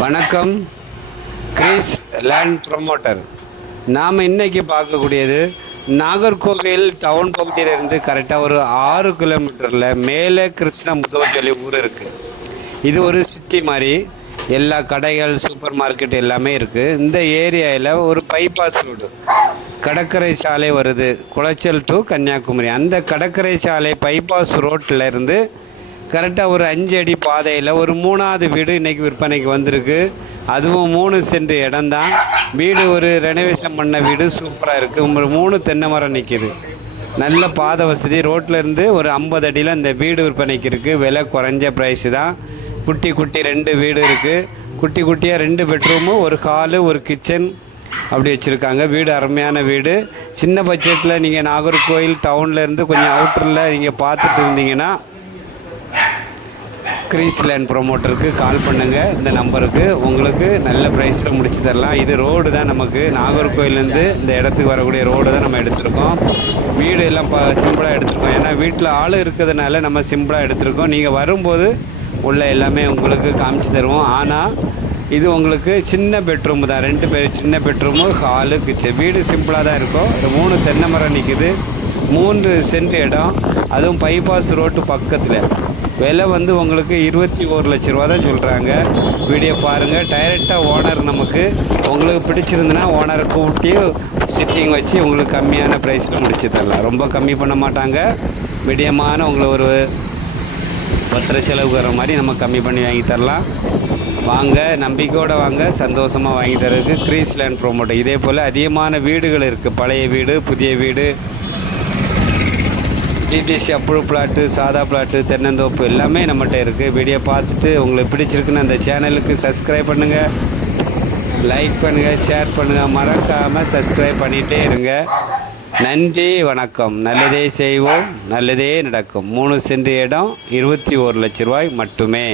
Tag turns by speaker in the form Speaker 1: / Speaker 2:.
Speaker 1: வணக்கம். Chris land promoter. நாம் இன்றைக்கி பார்க்கக்கூடியது நாகர்கோவில் டவுன் பகுதியிலிருந்து கரெக்டாக ஒரு ஆறு கிலோமீட்டரில் மேலே கிருஷ்ண முதுவச்சொல்லி ஊர் இருக்குது இது ஒரு சிட்டி மாதிரி. எல்லா கடைகள் சூப்பர் மார்க்கெட் எல்லாமே இருக்குது இந்த ஏரியாவில் ஒரு பைபாஸ் ரோடு கடற்கரை சாலை வருது. குளச்சல் டு கன்னியாகுமரி. அந்த கடற்கரை சாலை பைபாஸ் ரோட்டில் இருந்து கரெக்டாக ஒரு அஞ்சு அடி பாதையில் ஒரு மூணாவது வீடு இன்றைக்கி விற்பனைக்கு வந்திருக்கு. அதுவும் மூணு சென்ட் இடம்தான். வீடு ஒரு ரெனோவேஷன் பண்ண வீடு சூப்பராக இருக்குது ஒரு மூணு தென்னை மரம் நிற்கிது நல்ல பாதை வசதி. ரோட்டில் இருந்து ஒரு ஐம்பது அடியில் இந்த வீடு விற்பனைக்கு இருக்குது விலை குறைஞ்ச ப்ரைஸு தான். குட்டி குட்டி ரெண்டு வீடு இருக்குது குட்டி குட்டியாக ரெண்டு பெட்ரூமு ஒரு ஹாலு ஒரு கிச்சன் அப்படி வச்சுருக்காங்க. வீடு அருமையான வீடு. சின்ன பட்ஜெட்டில் நீங்கள் நாகர்கோவில் டவுன்லேருந்து கொஞ்சம் அவுட்டரில் நீங்கள் பார்த்துட்டு இருந்தீங்கன்னா கிரீஸ் லேண்ட் ப்ரொமோட்டருக்கு கால் பண்ணுங்கள் இந்த நம்பருக்கு உங்களுக்கு நல்ல ப்ரைஸில் முடிச்சு தரலாம். இது ரோடு தான் நமக்கு. நாகர்கோயிலேருந்து இந்த இடத்துக்கு வரக்கூடிய ரோடு தான் நம்ம எடுத்திருக்கோம். வீடு எல்லாம் ப சிம்பிளாக எடுத்திருக்கோம். ஏன்னா வீட்டில் ஆள் இருக்கிறதுனால நம்ம சிம்பிளாக எடுத்திருக்கோம். நீங்கள் வரும்போது உள்ள எல்லாமே உங்களுக்கு காமிச்சு தருவோம். ஆனால் இது உங்களுக்கு சின்ன பெட்ரூம் தான். ரெண்டு பேர் சின்ன பெட்ரூமு ஹாலு கிச்சன் வீடு சிம்பிளாக தான் இருக்கும். ஒரு மூணு தென்னை மரம் நிற்கிது மூன்று சென்ட் இடம். அதுவும் பைபாஸ் ரோட்டு பக்கத்தில். விலை வந்து உங்களுக்கு இருபத்தி ஒரு லட்ச ரூபா தான் சொல்கிறாங்க வீடியோ பாருங்கள் டைரெக்டாக ஓனர் நமக்கு உங்களுக்கு பிடிச்சிருந்துன்னா ஓனரை கூப்பிட்டு சிட்டிங் வச்சு உங்களுக்கு கம்மியான ப்ரைஸில் முடிச்சு தரலாம். ரொம்ப கம்மி பண்ண மாட்டாங்க. மீடியமான உங்களை ஒரு பத்திர செலவு வர மாதிரி நம்ம கம்மி பண்ணி வாங்கி தரலாம். வாங்க நம்பிக்கையோடு வாங்க சந்தோஷமாக வாங்கி தரதுக்கு கிரீஸ்லேண்ட் ப்ரோமோட்டர் இதே போல் அதிகமான வீடுகள் இருக்குது பழைய வீடு புதிய வீடு டிடிசி அப்ரூவ் பிளாட்டு சாதா பிளாட்டு தென்னந்தோப்பு எல்லாமே நம்மகிட்ட இருக்குது வீடியோ பார்த்துட்டு உங்களுக்கு பிடிச்சிருக்குன்னு அந்த சேனலுக்கு சப்ஸ்கிரைப் பண்ணுங்கள் லைக் பண்ணுங்கள் ஷேர் பண்ணுங்கள் மறக்காமல் சப்ஸ்கிரைப் பண்ணிகிட்டே இருங்க. நன்றி வணக்கம். நல்லதே செய்வோம் நல்லதே நடக்கும். மூணு சென்ட் இடம் இருபத்தி ஒரு லட்ச ரூபாய் மட்டுமே.